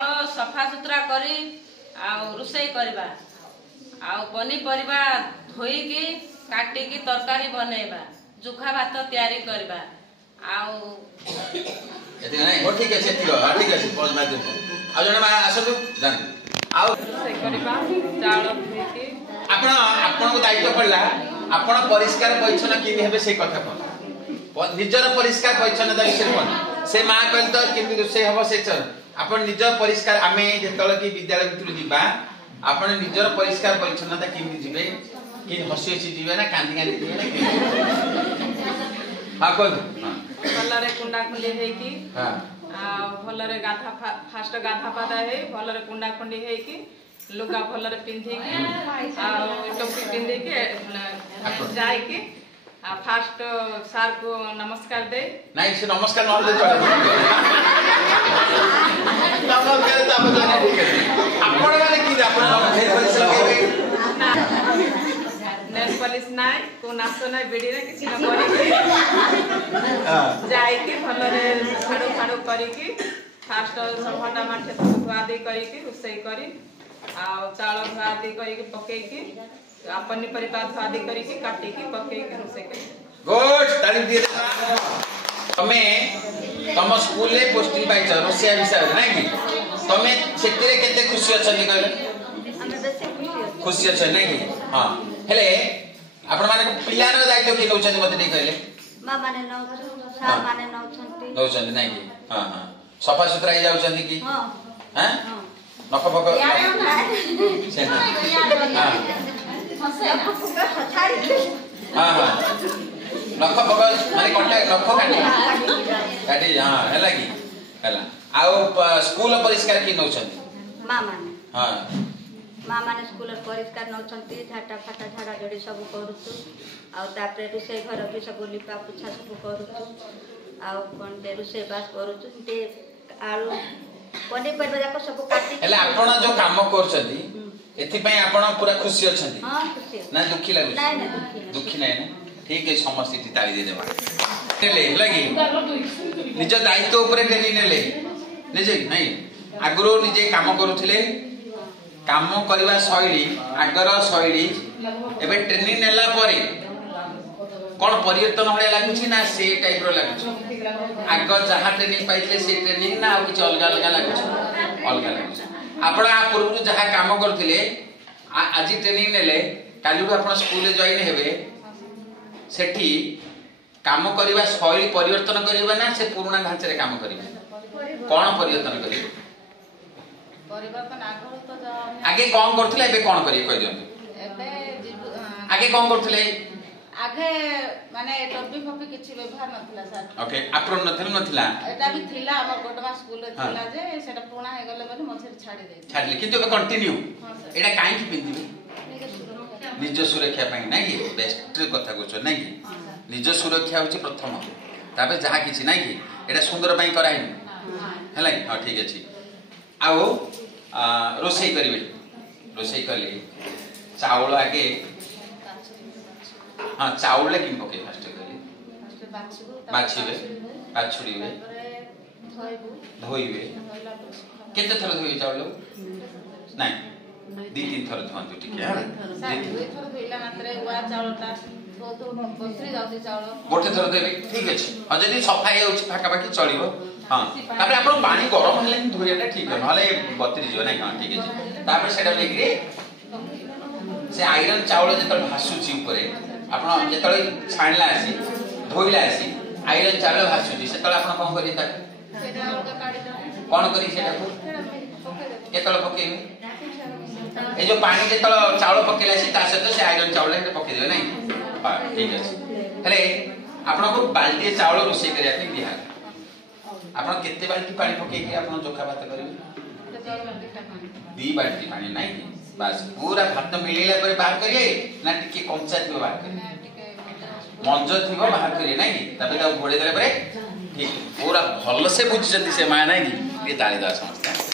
सफा सुतरा करी रोषे करवा पनीपरिया धोईकी काटिकी तरकारी बनैबा जुखा भात तैयारी करवा ठीक है ठीक है पहुंच मार दिन आ जने मा आसतु जान आउ रोषे करवा चावल धोईकी आपण को दायित्व पड़ला आपण परिष्कार परिच्छन्न किने हेबे से कथा कोन निजर परिष्कार परिच्छन्नता विषय कोन से मां कहल तो किंतु रोषे हबो से चल आपण निज परिष्कार आमे जेतल की विद्यालय भितर जीवा आपण निजर परिष्कार परिच्छन्नता किमि जीवे कि हसी हसी जीवे ना कांदी कांदी जीवे हां कोन भलरे कुंडा खुंडी हे की हां भलरे गाधा फास्ट गाधा पादा हे भलरे कुंडा खुंडी हे की लुगा भलरे पिंधी की आ टोपी पिंधी की जाय की फास्ट सर को नमस्कार दे नहीं से नमस्कार न दे चले नमस्कार तो आप जाने ठीक है आपण वाले की आपण नेल पॉलिश लगावे नेल पॉलिश नाय को नासो नाय बेडी रे किछि न करी जाय की भलरे छाडो छाडो करी की फास्ट सफाटा माठे धुआ दे करी की रोसई करी आ चावल धुआ दे करी की पकेई की अपनी परिवार शादी करी की काटी की पके के रोसे के गुड ताली दिए तमे तम स्कूल ले पोस्टिंग पाइछ रोसिया विषय नै कि तमे सेतिरे केते खुशी अछनी कहले खुशी अछ नै कि हां हेले आपण माने पिलार दायित्व के नउछन मते नै कहले मां माने नउ सार माने नउछंती नै कि हां हां सफा सुथरा ही जाउछंती कि हां हैं नख पक से हां हां हां नख पक माने कंटा नख काटी हां हैला कि हैला आ स्कूल परिष्कार की नउछंती मां माने स्कूल परिष्कार नउछंती झाटा फाटा झाड़ा जड़ी सब करूछु आ तापरे रुसे घर भी सब लिपा पुछा सब करूछु आ कोन दे रुसे बास करूछु ते आलू पनी पर जाको सब काटी हैला आपण जो काम करछंती एथि पय आपण पूरा खुशी अछंती हां खुशी ना दुखी लागु नै नै दुखी नै ना ठीक है समस्त इति ताली दे देबा ले लगी निज दायित्व ऊपर ट्रेनिंग नेले निजे नै आगरो निजे काम करूथिले काम करबा शैली आगर शैली एबे ट्रेनिंग नेला परे कोन परिवर्तन होले लागुछि ना से टाइप रो लागुछि आग जहा ट्रेनिंग पाइले से ट्रेनिंग ना आ किछ अलग अलग लागुछि अलग लागुछि आपण आ पूर्व जहा काम करथिले आज ट्रेनिंग नेले काली आपण स्कूल ले जॉइन हेबे सेठी काम करबा शैली परिवर्तन करबा ना से पुराना ढांचे रे काम करबा कोन परिवर्तन करबा परिवर्तन आगे कौन करथिले एबे कोन करिए कहि दियौ एबे आगे कौन करथिले आगे माने टॉपिक फॉपिक किछि व्यवहार नथिला सर ओके आप्रोन नथिला एटा भी थिला हमर गोटवा स्कूल रे थिला जे सेटा पुराना हे गले माने मछे छाडी दे छाडले किंतु एबे कंटिन्यू एटा काई की पिंदिबे निज सुरक्षा पई नै कि बेस्ट कथा कहछो नै कि निज सुरक्षा होछि प्रथम ताबे जहा किछि नै कि एटा सुंदर पई कराइ हैला हां ठीक अछि आओ रोसई करिवे रोसई करले चावल आगे हां चावल किन पके फर्स्ट करी बाछिबे बाछुड़ीबे धोइबे केते थर धोइ चावल नाही दी तीन थर धोंतु ठीक है दुई थर धोइला मात्रे वा चावलटा तो बसरी जाउची चावल गोटे थर देबे ठीक अछि आ जदी सफाई होछि फाका बाकी चलिबो हां तापर आपण पानी गरम हले धोइयाटा ठीक है नले बतरी जो नाही हां ठीक अछि तापर सेटा लेकरी से आयरन चावल जेतल भासुची ऊपरे आपण जेतल छाणला आसी धोइला आसी आयरन चावल भासुची सेतल आपण कोन करी ता सेटा अलग काडी दो कोन करी सेटा को केतल पके ए जो पानी जेतल चावल पकेला आसी ता सहित से आयरन चावल हे पके देबे नाही पा ठीक अछि हेले आपण को बाल्टी चावल रोसई करिया के दिहा आपण केते बाल्टी पानी पके के आपण जोखा भात करिवे दी बाल्टी पानी नाही बस पूरा भात मिलेला पर बाहर करिए ना टिके कंचा थिबो बाहर करिए मंज थिबो बाहर करिए नाही तबे ता घोड़े देले परे ठीक पूरा भल से बुझी जति से माय नाही ये ताली दा समझता